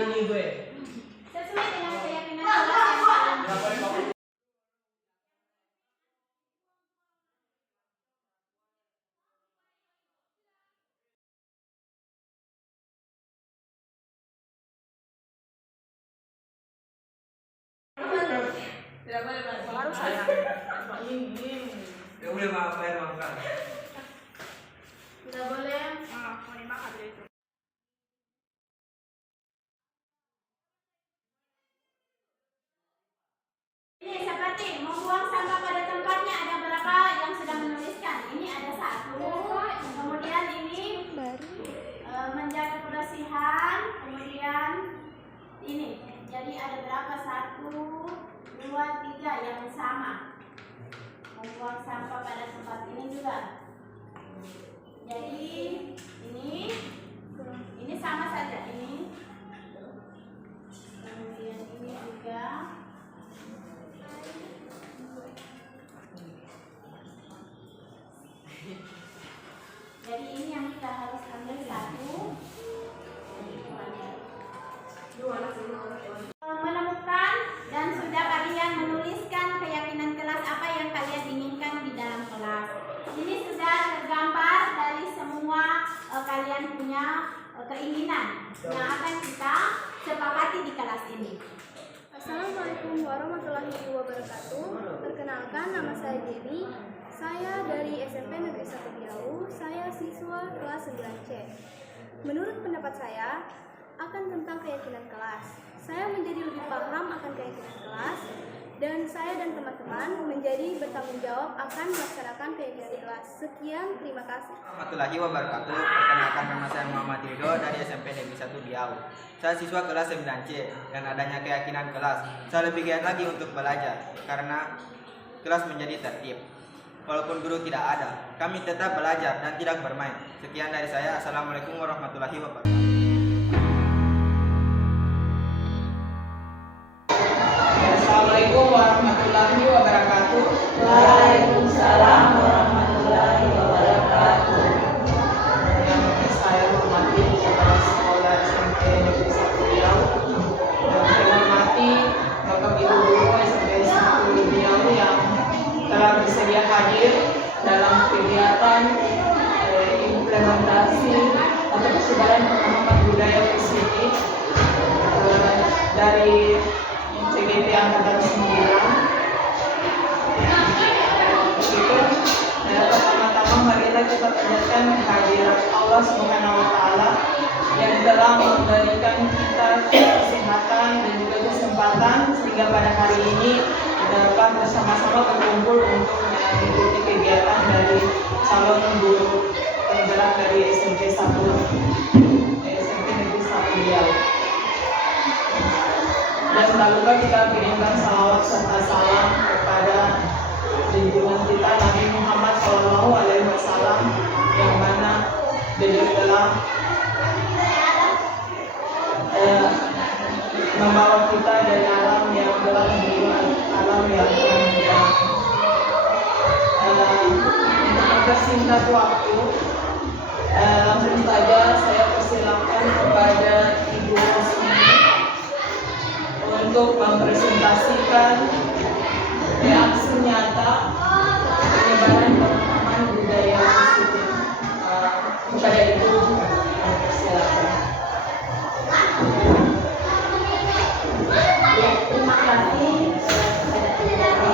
ini gue. Sesuai dengan keyakinan kelas yang kalian. Tidak boleh Pak. Harus saya. Tidak boleh makan. Tidak boleh. Mau dimakan itu. Ini seperti membuang sampah pada tempatnya, ada berapa yang sudah menuliskan? Ini ada 1. Kemudian ini menjaga kebersihan. Kemudian ini. Jadi ada berapa? 1, 2, 3 yang sama. Membuang sampah pada tempat ini juga. Jadi ini sama saja ini. Kemudian ini juga. Jadi ini yang kita harus ambil 1. Menemukan dan sudah kalian menuliskan keyakinan kelas apa yang kalian inginkan di dalam kelas. Ini sudah tergambar dari semua kalian punya keinginan yang akan kita sepakati di kelas ini. Assalamualaikum warahmatullahi wabarakatuh. Perkenalkan, nama saya Dewi. Saya dari SMP Negeri 1 Biau. Saya siswa kelas 9C. Menurut pendapat saya akan tentang keyakinan kelas, saya menjadi lebih paham akan keyakinan kelas, dan saya dan teman-teman menjadi bertanggung jawab akan melaksanakan keyakinan kelas. Sekian, terima kasih. Warahmatullahi wabarakatuh. Perkenalkan, nama saya Muhammad Ridho dari SMP Negeri 1 Biau. Saya siswa kelas 9C. Dan adanya keyakinan kelas, saya lebih giat lagi untuk belajar karena kelas menjadi tertib. Walaupun guru tidak ada, kami tetap belajar dan tidak bermain. Sekian dari saya. Assalamualaikum warahmatullahi wabarakatuh. Assalamualaikum warahmatullahi wabarakatuh. Waalaikumsalam warahmatullahi wabarakatuh. Yang saya hormati Kepala Sekolah SMP Negeri 1 Riau, yang saya hormati Bapak Ibu Guru SMP 1 Riau yang telah bersedia hadir dalam kegiatan implementasi untuk kesebaran pemahaman budaya di sini dari CGT Angkatan 9. Itu pertama-tama marilah kita panjatkan kehadiran Allah Subhanahu wa taala yang telah memberikan kita kesehatan dan juga kesempatan sehingga pada hari ini dapat bersama-sama berkumpul untuk mengikuti kegiatan dari calon guru penggerak dari SMP Negeri 1 Riau. Dan lalu kita kirimkan salawat serta salam kepada junjungan kita Nabi Muhammad SAW, yang mana beliau telah membawa kita dari alam yang gelap menuju alam yang terang. Untuk mempersingkat waktu, langsung saja saya persilakan kepada Ibu Rosmi untuk mempresentasikan reaksi nyata penyebaran pemahaman budaya positif. Kepada Ibu, silakan. Terima kasih kepada Ibu.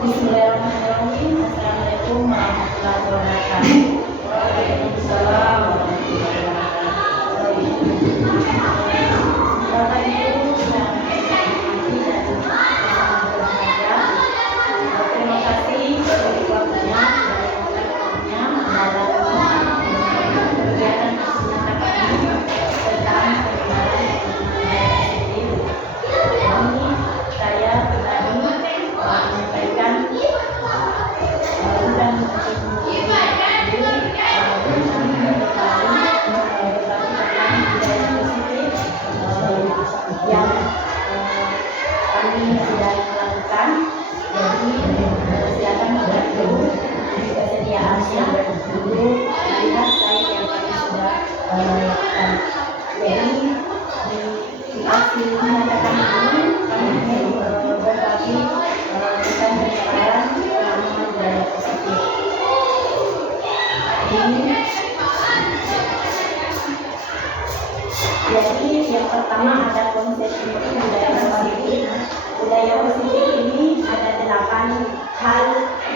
Bismillahirrahmanirrahim. Assalamualaikum warahmatullahi wabarakatuh. Waalaikumsalam warahmatullahi wabarakatuh. Bapak Ibu yang saya hormati dan masih menyatakan ini, kami ingin berbagi tentang penyebaran pengalaman budaya positif. Jadi yang pertama ada konsep budaya positif. Budaya positif ini ada 8 hal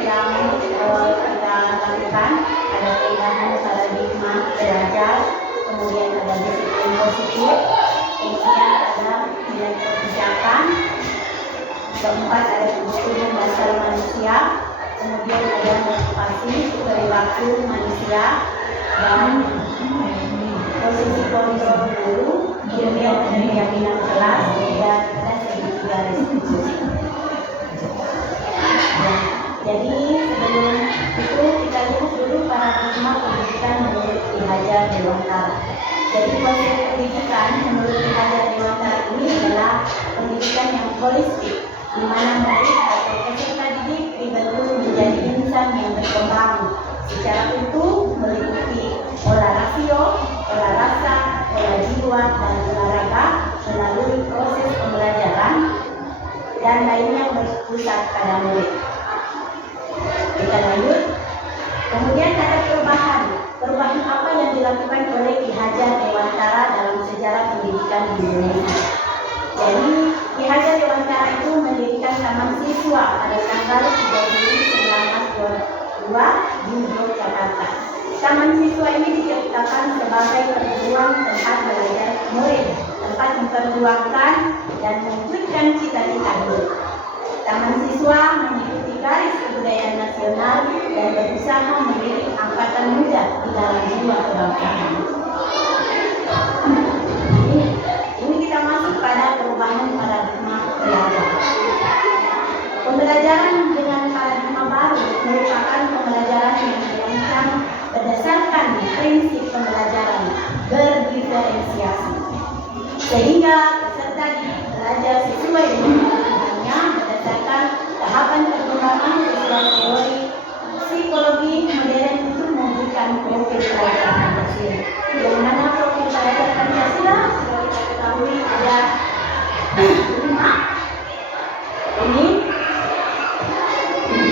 yang kita lakukan. Ada perubahan paradigma belajar, kemudian ada disiplin positif, kemudian ada nilai kebijakan, keempat ada kebutuhan dasar manusia, kemudian ada motivasi perilaku manusia, dan posisi koridor guru, kemudian ada keyakinan kelas, dan ada segitiga restitusi. Jadi sebelum itu kita lihat dulu paradigma pendidikan menurut Ki Hajar Dewantara. Jadi konsep pendidikan menurut Ki Hajar Dewantara ini adalah pendidikan yang holistik, di mana murid atau peserta didik dibentuk menjadi insan yang berkembang secara utuh meliputi olah rasio, olah rasa, olah jiwa, dan olah raga melalui proses pembelajaran dan lainnya berpusat pada murid. Kita lanjut. Kemudian ada perubahan. Perubahan apa yang dilakukan oleh Ki Hajar Dewantara dalam sejarah pendidikan di Indonesia? Jadi Ki Hajar Dewantara itu mendirikan Taman Siswa pada tanggal 3 Juli 1922 di Yogyakarta. Taman Siswa ini diciptakan sebagai perguruan tempat belajar murid, tempat memperjuangkan dan mewujudkan cita-cita hidup. Taman Siswa mengikuti garis kebudayaan nasional dan berusaha mendidik angkatan muda di dalam jiwa kebangsaan. Ini kita masuk pada perubahan paradigma belajar. Pembelajaran dengan paradigma baru merupakan pembelajaran yang dirancang berdasarkan prinsip pembelajaran berdiferensiasi, sehingga peserta didik belajar sesuai dengan kebutuhannya berdasarkan tahapan perkembangan sesuai teori psikologi modern untuk memberikan profil pelajar Pancasila. Yang mana profil pelajar Pancasila sudah kita ketahui ada 5. Ini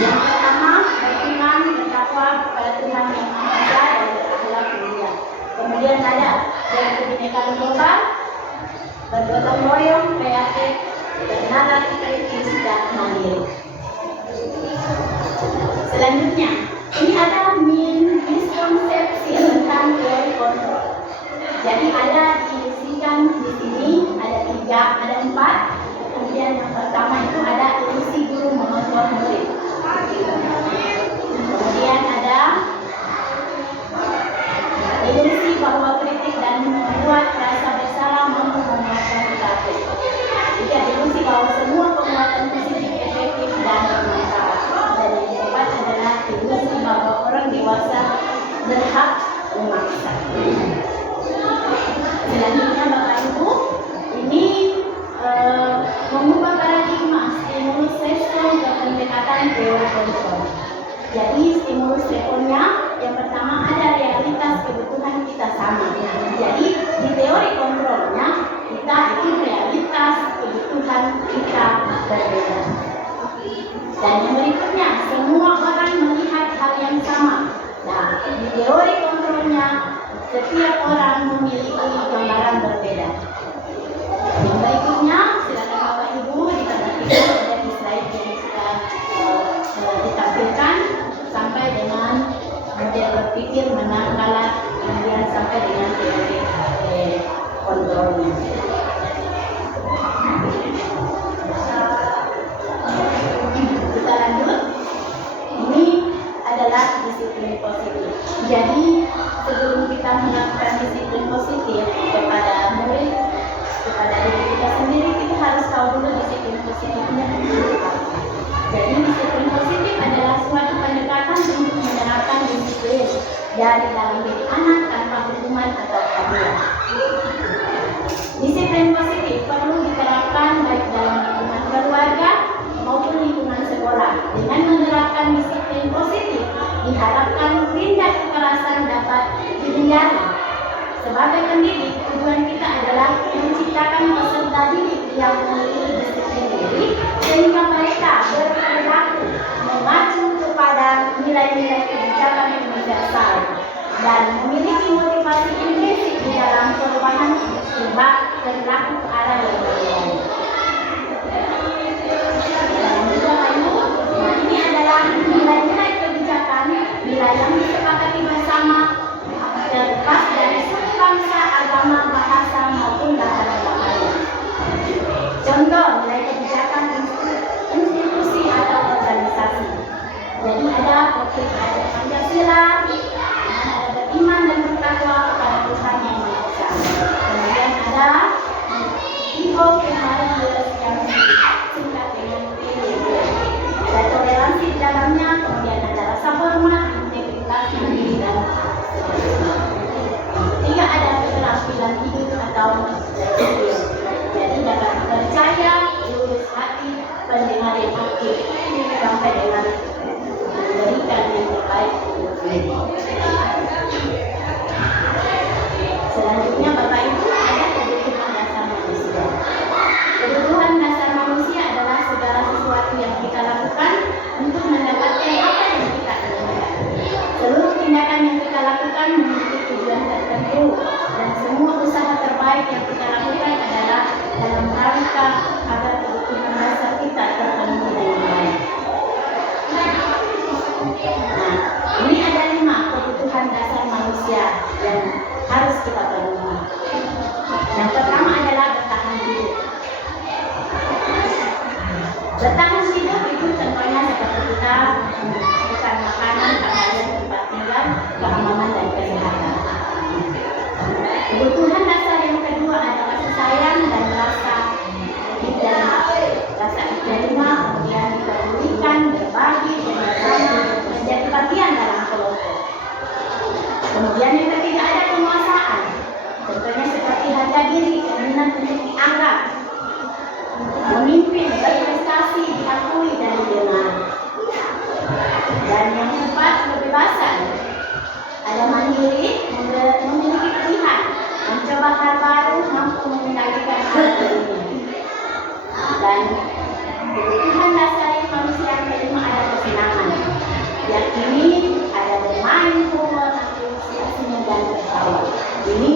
yang pertama, beriman bertakwa kepada Tuhan Yang Maha Esa dan berakhlak mulia. Kemudian ada yang kebinekaan global, bergotong royong, kreatif, bernalar, kritis, dan mandiri. Selanjutnya, ini ada miskonsepsi tentang teori kontrol. Jadi ada diisikan di sini ada 4. Kemudian yang pertama itu ada ilusi guru mengontrol murid. Kemudian ada ilusi bahwa kritik dan membuat rasa bersalah mampu memuaskan kita. Juga ilusi bahwa semua penguatan positif efektif dan bermanfaat. Dan yang keempat adalah ilusi bahwa orang dewasa berhak memaksa. Selanjutnya Bapak Ibu, ini mengubah paradigma stimulus respon ke pendekatan teori kontrol. Jadi stimulus responnya yang pertama ada realitas kebutuhan kita sama. Jadi di teori kontrolnya kita itu realitas kebutuhan kita berbeda. Dan yang berikutnya semua orang melihat hal yang sama. Nah di teori kontrolnya setiap orang memiliki gambaran berbeda. Yang berikutnya silakan Bapak Ibu diperhatikan ada di slide yang sudah ditampilkan sampai dengan model berpikir menanggalat kemudian sampai dengan teori kontrolnya. Kita lanjut. Ini adalah disiplin positif. Jadi sebelum kita melakukan disiplin positif kepada murid, kepada diri kita sendiri, kita harus tahu dulu disiplin positifnya. Jadi disiplin positif adalah suatu pendekatan untuk menerapkan disiplin dari dalam diri anak tanpa hukuman atau keadilan. Disiplin positif perlu diterapkan baik dalam lingkungan keluarga maupun lingkungan sekolah. Dengan menerapkan disiplin positif, diharapkan tindak kekerasan dapat dihindari. Sebagai pendidik, tujuan kita adalah menciptakan peserta didik berlaku ke arah yang berbeda. Dan juga lalu, ini adalah nilai-nilai kebijakan yang disepakati bersama terlepas dari suku bangsa, agama, bahasa maupun latar belakang. Contoh nilai kebijakan institusi atau organisasi. Jadi ada Pancasila, ada beriman dan bertakwa kepada Tuhan Yang Maha Esa. Kemudian ada IO yang singkat dengan PDB. Ada toleransi di dalamnya, kemudian ada rasa hormat, integritas, mandiri dan seterusnya. Ketiga ada keterampilan hidup atau skill. Jadi dapat percaya, lurus hati, pendengar yang aktif, sampai dengan memberikan yang terbaik untuk diri. Selanjutnya Bapak Ibu ada kebutuhan dasar manusia. Kebutuhan dasar manusia adalah segala sesuatu yang kita lakukan untuk mendapatkan apa yang kita inginkan. Seluruh tindakan yang kita lakukan memiliki tujuan tertentu dan semua usaha terbaik yang kita lakukan adalah dalam rangka agar kebutuhan dasar kita terpenuhi dengan baik. Nah, ini ada 5 kebutuhan dasar manusia yang harus kita penuhi. Yang pertama adalah bertahan hidup. Bertahan hidup itu contohnya seperti kita membutuhkan makanan, pakaian, tempat tinggal, keamanan dan kesehatan. Kebutuhan dasar yang kedua adalah kasih sayang dan rasa diterima, kemudian dipedulikan, berbagi, bersama, menjadi bagian dalam kelompok. Kemudian yang ketiga ada penguasaan. Contohnya seperti harga diri, keinginan untuk dianggap, memimpin, berprestasi, diakui dan didengar. Dan yang keempat kebebasan. Ada mandiri, memiliki pilihan, mencoba hal baru, mampu mengendalikan hal dirinya. Dan kebutuhan dasar manusia yang kelima ada kesenangan. Yakini ada bermain, humor, antusiasme dan tertawa. Ini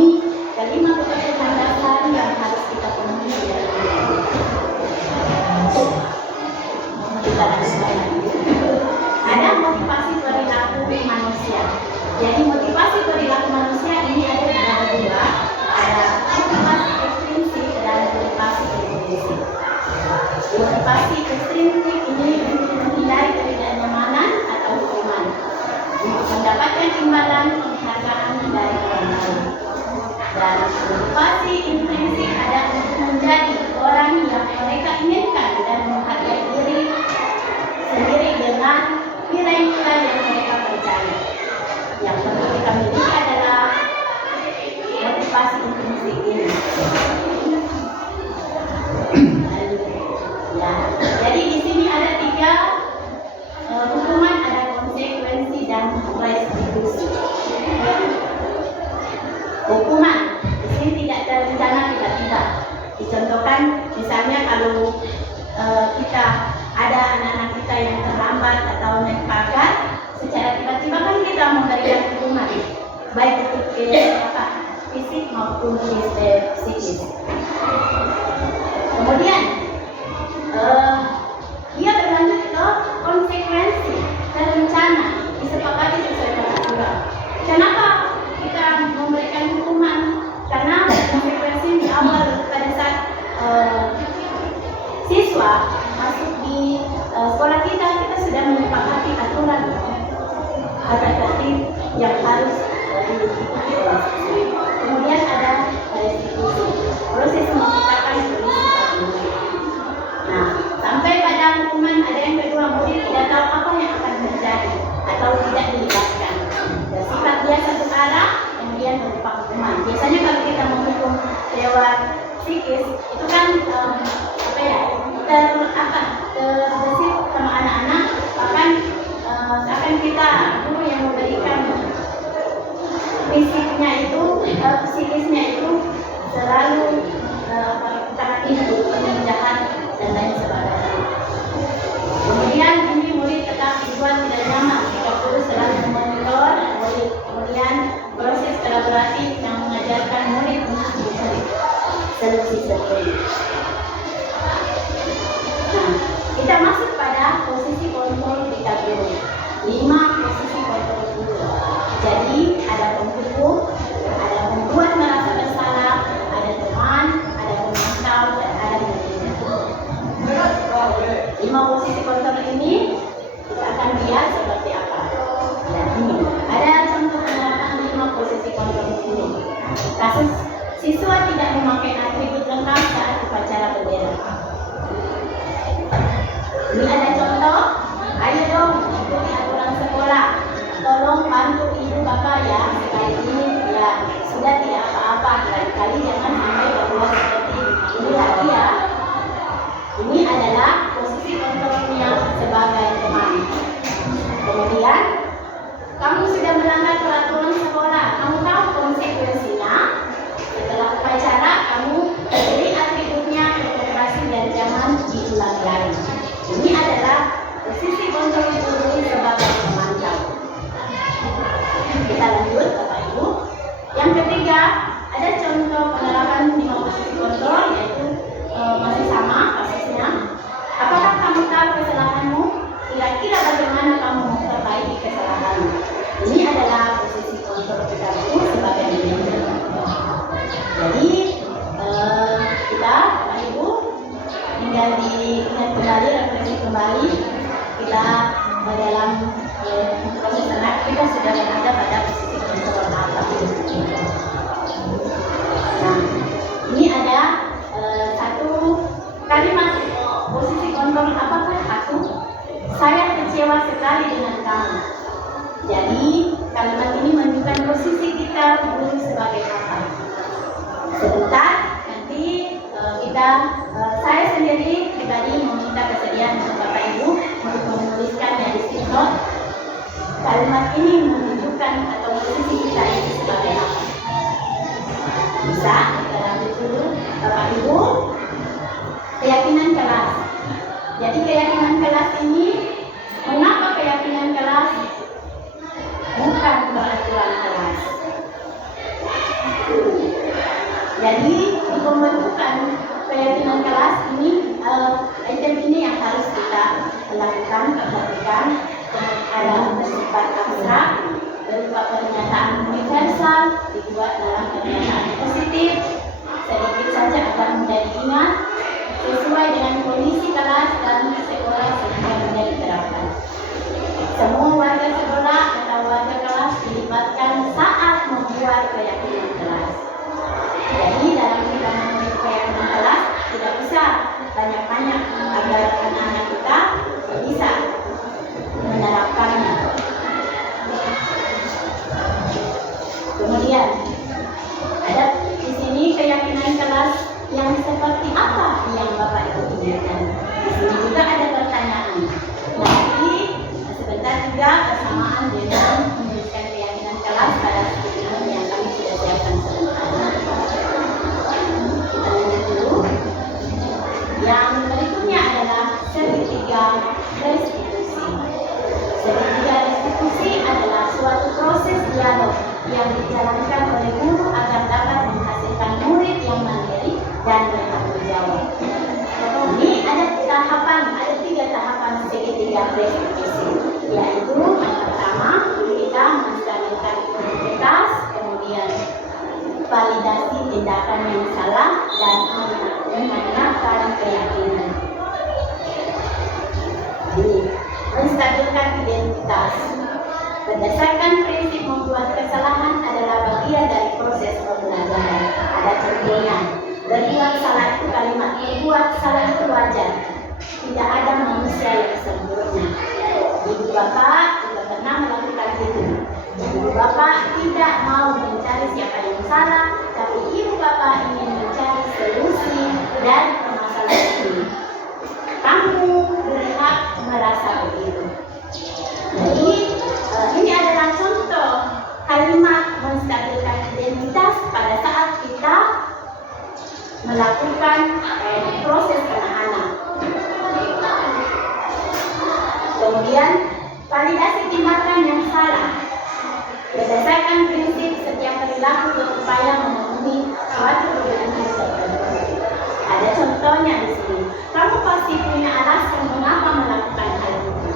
kelima kebutuhan dasar yang harus kita penuhi dalam hidup. Kita lanjutkan. Ada motivasi perilaku manusia. Jadi motivasi perilaku manusia ini ada dua, ada motivasi ekstrinsik dan motivasi intrinsik. Motivasi ekstrinsik ini untuk menghindari ketidaknyamanan atau hukuman, untuk mendapatkan imbalan penghargaan dari orang lain. Dan motivasi intrinsik ada untuk menjadi orang yang mereka inginkan dan menghargai diri sendiri dengan nilai-nilai yang mereka percaya. Yang perlu kita miliki adalah motivasi intrinsik ini. Ya, jadi di sini ada 3 hukuman, ada konsekuensi dan restitusi. Hukuman di sini tidak terencana tiba-tiba. Dicontohkan misalnya kalau kita ada anak-anak kita yang terlambat atau naik pagar, secara tiba-tiba kan kita memberikan hukuman, baik itu fisik maupun psikis. Kemudian dia berlanjut ke konsekuensi terencana, disepakati sesuai peraturan. Kenapa kita memberikan hukuman? Karena konsekuensi di awal pada saat siswa masuk di sekolah kita sudah menyepakati aturan ada tertib yang harus diikuti oleh siswa. Kemudian ada restitusi, proses menciptakan kondisi. Nah, sampai pada hukuman ada yang kedua, murid tidak tahu apa yang akan terjadi atau tidak dilibatkan. Bersifat dia satu arah, kemudian berupa hukuman. Biasanya kalau kita menghukum lewat psikis, itu kan terbesit sama anak-anak, bahkan akan kita guru yang memberikan fisiknya itu, psikisnya itu selalu sangat tinggi, jahat dan lain sebagainya. Kemudian ini murid tetap dibuat tidak nyaman, guru selalu memonitor murid. Kemudian proses kolaboratif yang mengajarkan murid untuk murid. solusi sendiri. Nah, kita masuk pada posisi kontrol kita dulu. 5 posisi kontrol dulu. Jadi ada penghubung, ada membuat merasa bersalah, ada teman, ada pemantau, dan ada pendidik. 5 posisi kontrol ini kita akan lihat seperti apa. Dan ini ada contoh penerapan 5 posisi kontrol ini. Kasus siswa tidak memakai atribut lengkap saat upacara bendera. Ini ada contoh. Ayo dong ikuti aturan sekolah. Tolong bantu ibu bapak ya. Sekali ini ya sudah tidak apa-apa. Lain-kali jangan sampai berbuat seperti ini lagi ya. Ini adalah posisi kontrolnya sebagai teman. Kemudian kamu sudah melanggar peraturan sekolah. Kamu tahu konsekuensinya. Setelah upacara kamu beri atributnya ke koperasi dan jangan diulang lagi. Ini adalah posisi kontrol guru sebagai pemantau. Kita lanjut Bapak Ibu. Yang ketiga, ada contoh penerapan 5 posisi kontrol, yaitu masih sama kasusnya. Apakah kamu tahu kesalahanmu? Kira-kira bagaimana kamu memperbaiki kesalahanmu? Ini adalah posisi kontrol kita dulu sebagai manajer. Jadi kita Bapak Ibu tinggal diingat kembali, refleksi kembali kita dalam proses anak kita sudah berada pada posisi kontrol apa. Nah, ini ada satu kalimat posisi kontrol apakah aku? Saya kecewa sekali dengan kamu. Jadi kalimat ini menunjukkan posisi kita guru sebagai apa. Sebentar nanti saya sendiri pribadi meminta kesediaan untuk Bapak Ibu untuk menuliskannya di stiker. Kalimat ini menunjukkan atau posisi kita ini sebagai apa. Bisa kita lanjut dulu Bapak Ibu. Keyakinan kelas. Jadi keyakinan kelas ini, mengapa keyakinan kelas? Bukan peraturan kelas. Jadi di pembentukan keyakinan kelas ini, item ini yang harus kita lakukan, perhatikan. Ada bersifat abstrak, berupa pernyataan universal, dibuat dalam pernyataan positif, sedikit saja agar mudah diingat, sesuai dengan kondisi kelas dan sekolah sehingga mudah diterapkan. Semua warga sekolah atau warga kelas dilibatkan saat membuat keyakinan kelas. Jadi dalam kita membuat keyakinan kelas tidak bisa banyak-banyak agar anak-anak kita bisa menerapkannya. Kemudian ada di sini keyakinan kelas yang seperti apa yang Bapak Ibu inginkan. Di sini juga ada pertanyaan. Nanti sebentar juga bersamaan dengan menuliskan keyakinan kelas pada skriptum yang kami sudah siapkan sebentar. Kita lanjut dulu. Yang berikutnya adalah segitiga restitusi. Segitiga restitusi adalah suatu proses dialog yang dijalankan oleh guru agar dapat menghasilkan murid yang mandiri dan bertanggung jawab. Ini ada 3 tahapan segitiga restitusi, yaitu yang pertama kita menstabilkan integritas, kemudian validasi tindakan yang salah dan mengenalkan keyakinan. Jadi menstabilkan identitas. Berdasarkan prinsip membuat kesalahan adalah bagian dari proses pembelajaran. Ada contohnya, berbuat salah itu kalimat, berbuat salah itu wajar. Tidak ada manusia yang sempurna. Ibu bapak juga pernah melakukan itu. Ibu bapak tidak mau mencari siapa yang salah, tapi ibu bapak ingin mencari solusi dari permasalahan ini. Kamu berhak merasa begitu. Jadi ini adalah contoh kalimat menstabilkan identitas pada saat kita melakukan proses anak-anak. Kemudian validasi tindakan yang salah. Berdasarkan prinsip setiap perilaku berupaya memenuhi suatu kebutuhan tertentu. di sini. Kamu pasti punya alasan mengapa melakukan hal itu.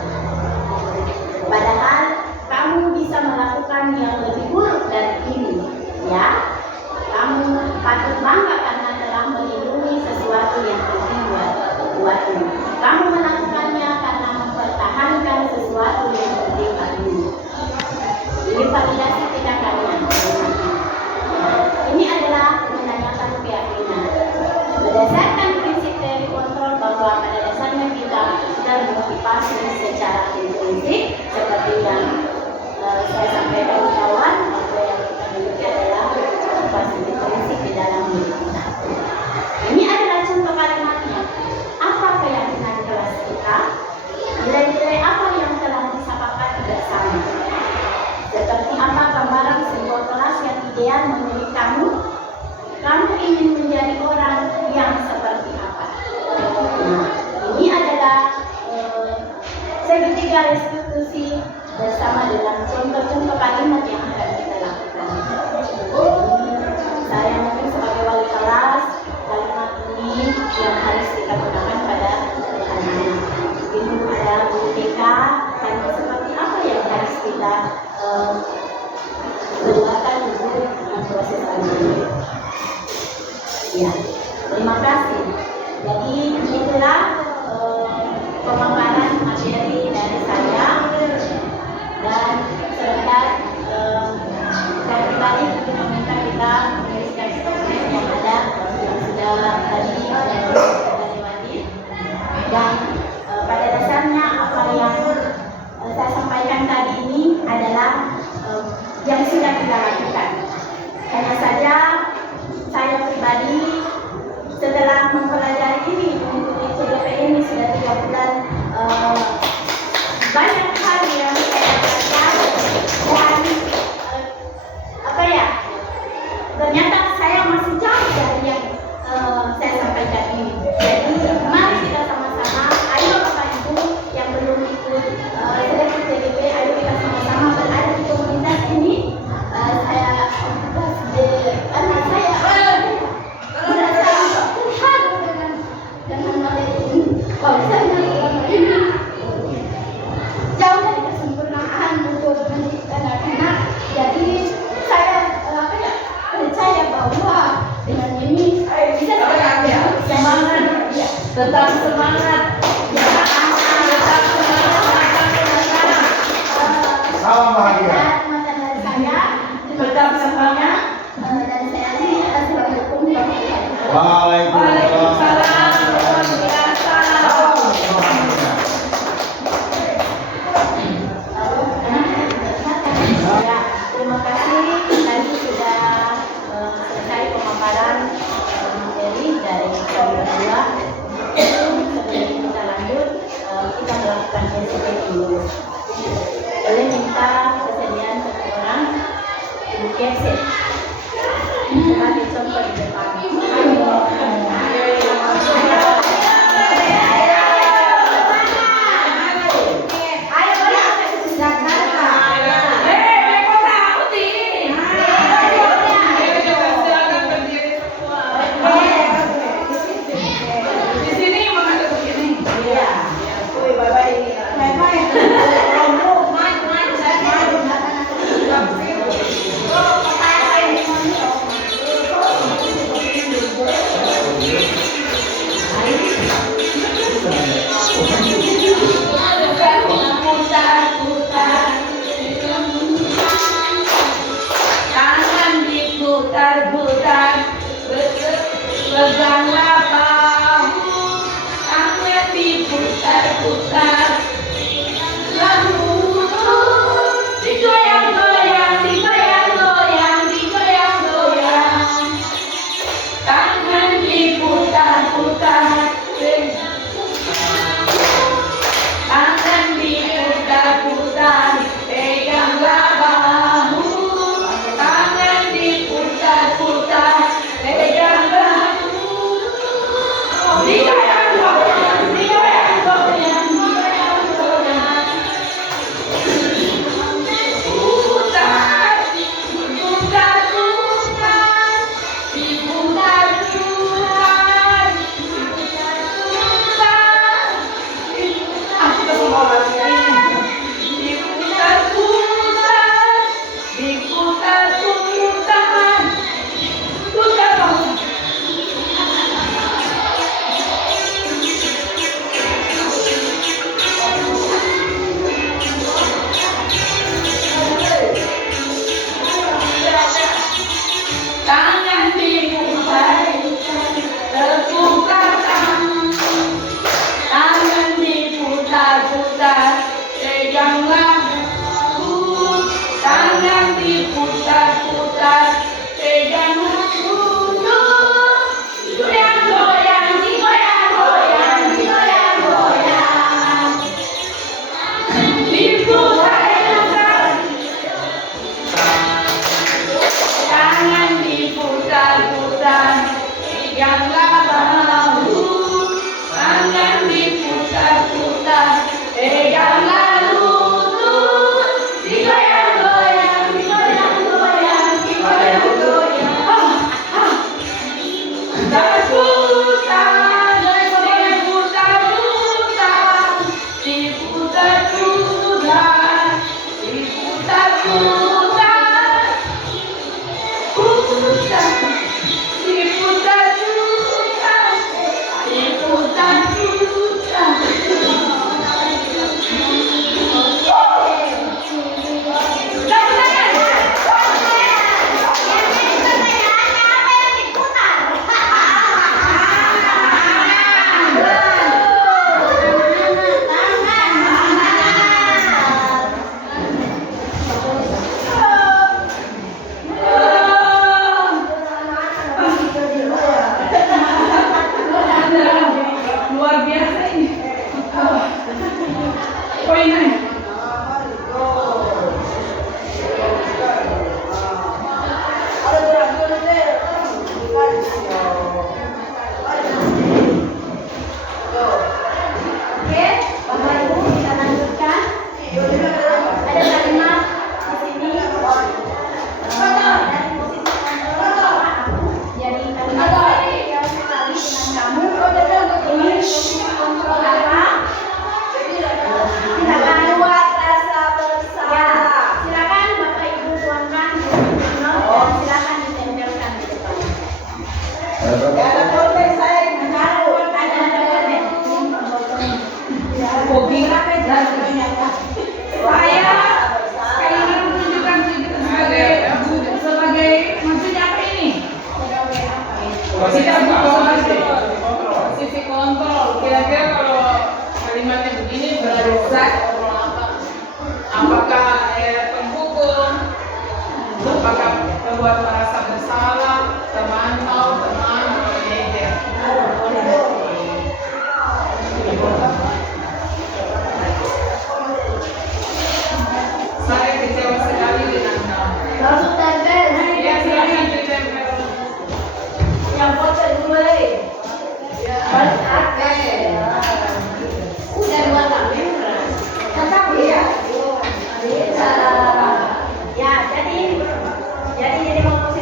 Padahal kamu bisa melakukan yang lebih buruk dari ini, ya. Kamu patut bangga karena telah melindungi sesuatu yang penting buatmu. Kamu melakukannya karena mempertahankan sesuatu yang penting bagimu. Ini validasi tindakannya. Ini adalah menanyakan keyakinan. Berdasarkan prinsip teori kontrol bahwa pada dasarnya kita termotivasi secara intrinsik seperti yang saya sampaikan kawan, bahwa yang kita miliki adalah motivasi intrinsik di dalam diri kita. Ini adalah contoh kalimatnya. Apa keyakinan kelas kita? Nilai-nilai apa yang telah disepakati bersama? Seperti apa gambaran sebuah kelas yang ideal menurut kamu? Kamu ingin menjadi orang yang seperti apa? Nah, ini adalah segitiga restitusi bersama dengan contoh-contoh kalimat yang akan kita lakukan. Saya mungkin sebagai wali kelas, kalimat ini yang harus kita gunakan pada anak-anak. Mungkin ada guru TK, kalimat seperti apa yang harus kita keluarkan dulu dalam proses ini. Ya, terima kasih. Jadi itulah pemaparan materi dari saya, dan sebentar saya pribadi untuk meminta kita menuliskan statement yang ada yang sudah tadi kita lewati, dan pada dasarnya apa yang saya sampaikan tadi ini adalah yang sudah kita lakukan. Hanya saja saya pribadi setelah mempelajari ini mengikuti CDP ini sudah 3 bulan, banyak hal yang saya belajar, dan ternyata saya masih jauh dari yang saya sampaikan ini. Jadi mari kita sama-sama, ayo Bapak Ibu yang belum ikut seleksi CDP, ayo kita sama-sama berada di komunitas ini. Anak saya merasa terharu dengan materi ini. Bahwasanya selama ini jauh dari kesempurnaan untuk mendidik anak-anak. Jadi saya percaya bahwa dengan ini bisa semangat, tetap semangat, Salam bahagia. Tetap semangat, dan saya akhiri assalamualaikum warahmatullahi Waalaikumsalam. Ya, terima kasih. Tadi sudah selesai pemaparan materi dari kelompok 2. Sebelum kita lanjut, kita melakukan SCP dulu. Boleh minta kesediaan satu orang ibu keset sebagai contoh di depan. Luar biasa ini. Poin ini. Oke, Bapak Ibu kita lanjutkan. Ada kalimat di sini. Dari posisi kontrol aku. Jadi kalimat yang sekali dengan kamu. Ini posisi kontrol apa? Silakan buat rasa bersama. Ya, silakan Bapak Ibu tuangkan di note dan silakan ditempelkan di depan. Ada korban saya menaruh. Ada korban. Saya sekali lagi menunjukkan kita sebagai maksudnya apa ini? Posisi kontrol. Kira-kira kalau kalimatnya begini berarti kontrol apa? Apakah penghukum? Apakah membuat merasa bersalah? Termantau, teman, manajer. Saya kecewa sekali dengan kamu. Langsung tempel. Ya, silakan ditempel. Yang foto dulu. Oke. Udah dua kamera. Tetap ya. Ya, jadi mau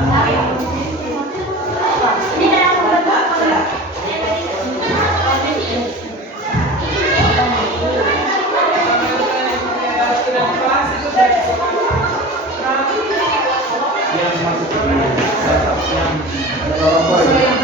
Ini dalam bentuk Yang masuk ke yang rokok ya.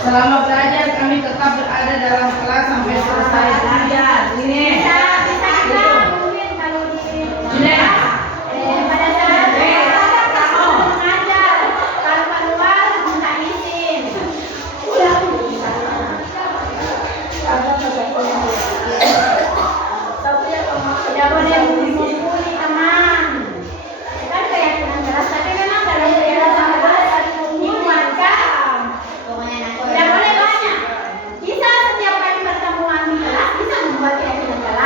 Selama belajar kami tetap berada dalam kelas sampai selesai belajar. Ini. mungkin kalau pada saat mengajar kalau keluar minta izin. Tidak boleh mengumpuli teman. Kan keyakinan keras, tapi memang dalam keyakinan keras dimuatkan. Tidak boleh banyak. Bisa setiap kali pertemuan di kelas bisa membuat keyakinan keras.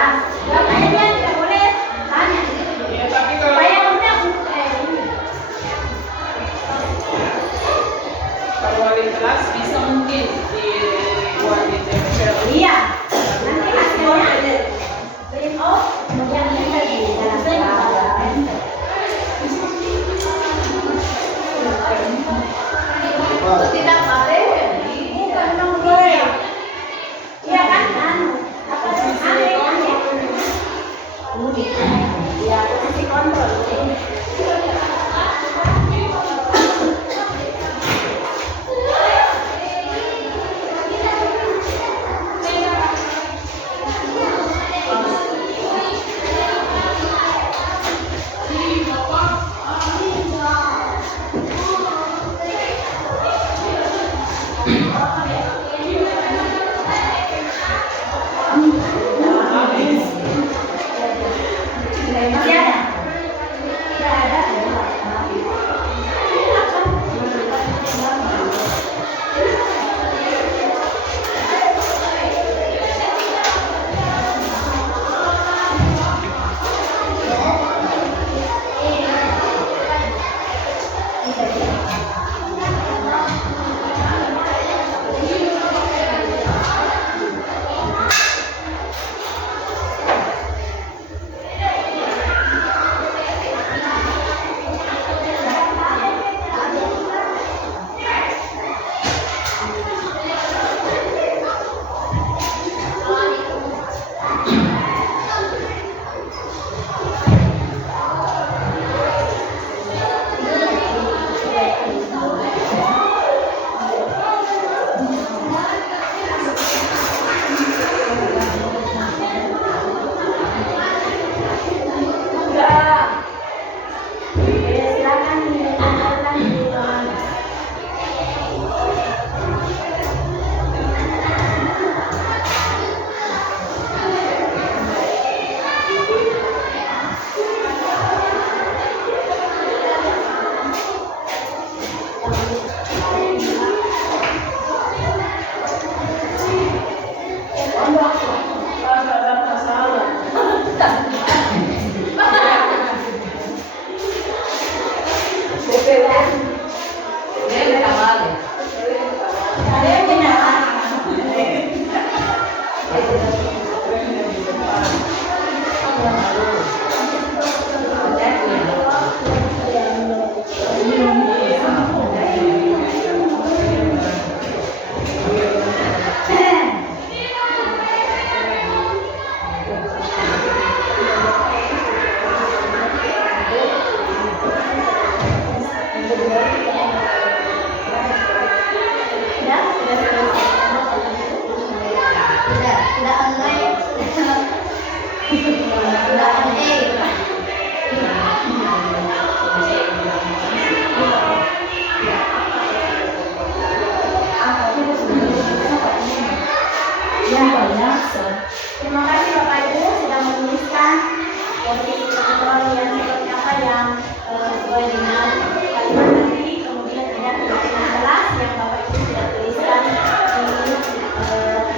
sesuai dengan kalimat tadi. Kemudian ada keyakinan kelas yang Bapak Ibu sudah tuliskan di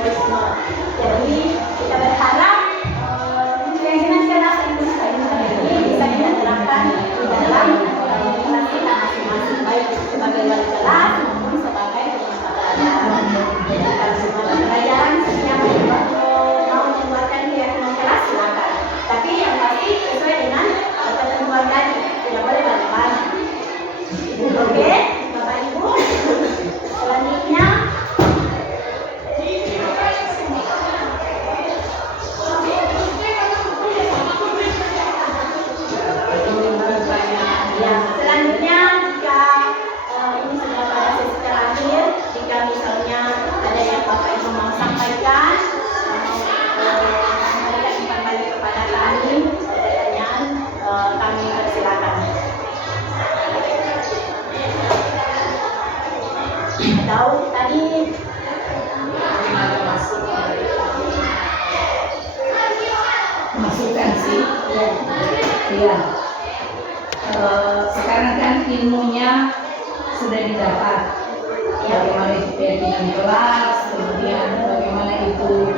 voice note. Jadi kita berharap keyakinan kelas itu ini bisa kita terapkan di dalam kelas kita masing-masing, baik sebagai wali kelas maupun sebagai peserta pelajaran. Jadi kalau semua pelajaran setiap mau membuatkan keyakinan kelas silakan. Tapi yang pasti sesuai dengan ketentuan tadi, tidak boleh banyak-banyak. Oke, Bapak Ibu. Selanjutnya selanjutnya jika ini sudah pada sesi terakhir, jika misalnya ada yang Bapak Ibu mau sampaikan, memberikan kembali kepada kami pertanyaan, kami persilakan. Atau tadi Masukan sih. Iya. Sekarang kan ilmunya sudah didapat. Bagaimana itu keyakinan kelas, kemudian bagaimana itu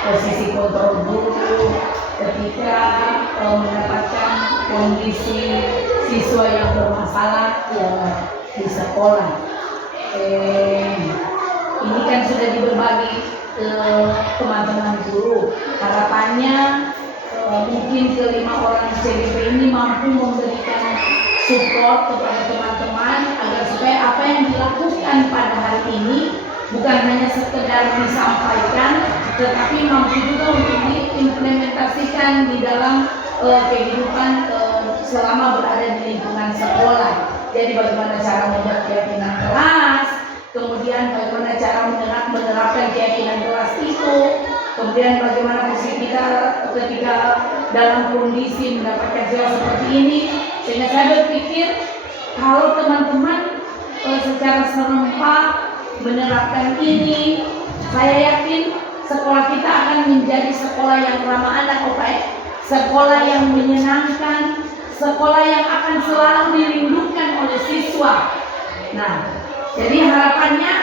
posisi kontrol guru ketika mendapatkan kondisi siswa yang bermasalah di sekolah. Ini kan sudah berbagi ke teman-teman guru. Harapannya mungkin kelima orang CGP ini mampu memberikan support kepada teman-teman agar supaya apa yang dilakukan pada hari ini bukan hanya sekedar disampaikan, tetapi mampu juga untuk diimplementasikan di dalam kehidupan selama berada di lingkungan sekolah. Jadi bagaimana cara membuat keyakinan kelas, kemudian bagaimana cara menerapkan keyakinan kelas itu, kemudian bagaimana posisi kita ketika dalam kondisi mendapatkan siswa seperti ini. Sehingga saya berpikir kalau teman-teman secara serempak menerapkan ini, saya yakin sekolah kita akan menjadi sekolah yang ramah anak, sekolah yang menyenangkan, sekolah yang akan selalu dirindukan oleh siswa. Nah, jadi harapannya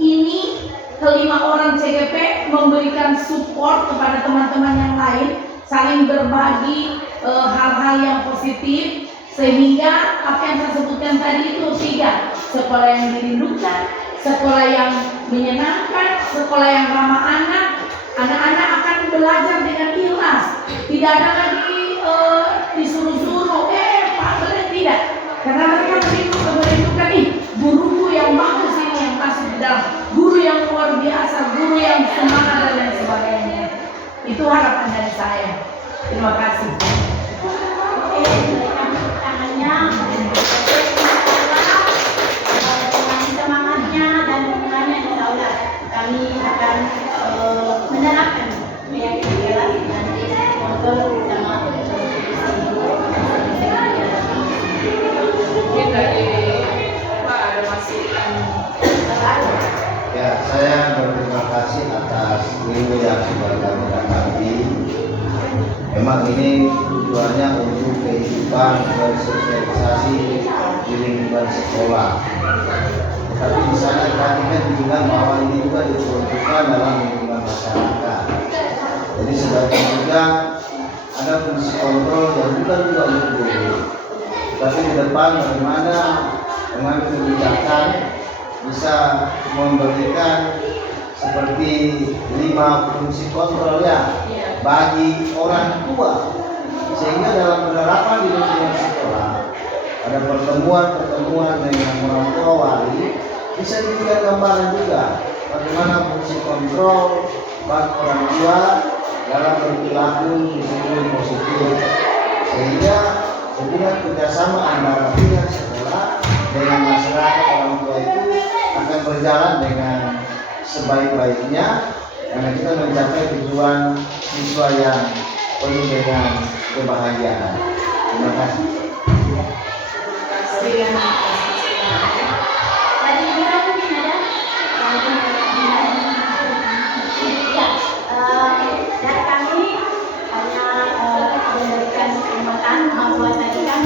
ini kelima orang CGP memberikan support kepada teman-teman yang lain, saling berbagi hal-hal yang positif, sehingga apa yang saya sebutkan tadi itu 3, sekolah yang dirindukan, sekolah yang menyenangkan, sekolah yang ramah anak. Anak-anak akan belajar dengan ikhlas, tidak ada lagi disuruh-suruh, Pak boleh tidak, karena mereka merindukan guruku yang bagus ini yang masuk di dalam, guru yang luar biasa, guru yang semangat dan lain sebagainya. Itu harapan dari saya. Terima kasih. oke, berikan tangannya dengan semangatnya dan dukungannya, insya Allah kami akan menerapkan keyakinan kelas dan kontrol bersama. Mungkin dari Pak ada masukan. Ya, saya berterima kasih atas ilmu yang sudah kami dapati. Memang ini tujuannya untuk kehidupan bersosialisasi di lingkungan sekolah. Tapi di sana tadi kan dibilang bahwa ini juga diperuntukkan dalam lingkungan masyarakat. Jadi sebaiknya juga ada fungsi kontrol yang bukan juga untuk guru. Tapi ke depan bagaimana mengambil kebijakan bisa memberikan seperti 5 fungsi kontrol ya bagi orang tua, sehingga dalam penerapan di lingkungan sekolah ada pertemuan dengan orang tua wali bisa diberikan gambaran juga bagaimana fungsi kontrol bagi orang tua dalam berperilaku disiplin positif, sehingga hubungan kerjasama antara pihak sekolah dengan masyarakat orang tua itu akan berjalan dengan sebaik-baiknya karena kita mencapai tujuan siswa yang penuh dengan kebahagiaan. Terima kasih. Tadi juga mungkin ada dari kami hanya memberikan kesempatan bahwa tadi kan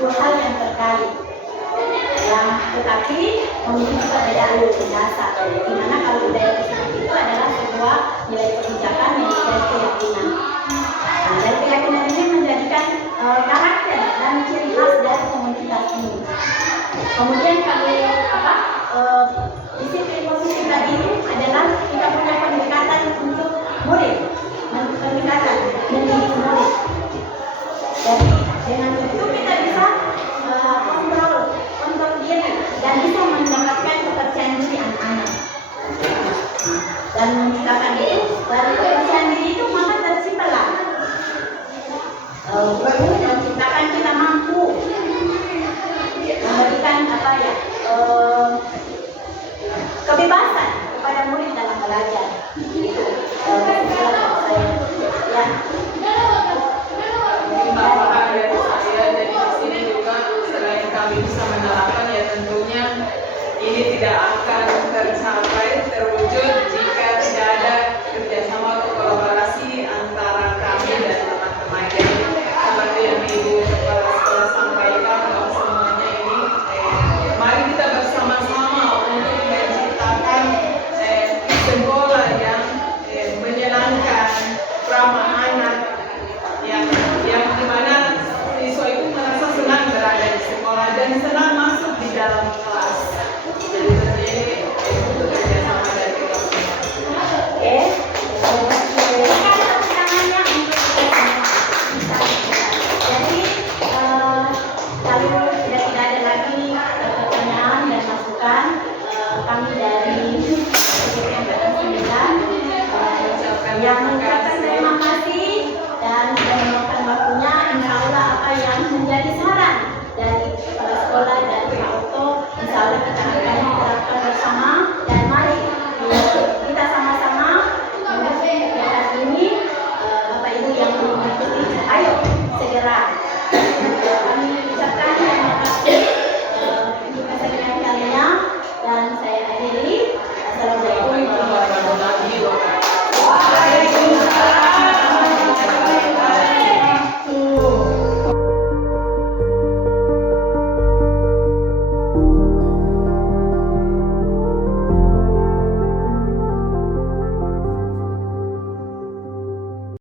dua hal yang terkait. Tetapi memiliki perbedaan dasar. Di mana kalau budaya positif itu adalah sebuah nilai kebijakan yang dari keyakinan. Nah, dari keyakinan ini menjadikan karakter dan ciri khas dari komunitas ini. Kemudian disiplin positif tadi itu adalah kita punya pendekatan untuk murid, pendekatan mendidik murid. Jadi dengan itu kita bisa kontrol diri dan bisa mendapatkan kepercayaan diri anak-anak. Dan menciptakan itu dari kepercayaan diri itu maka terciptalah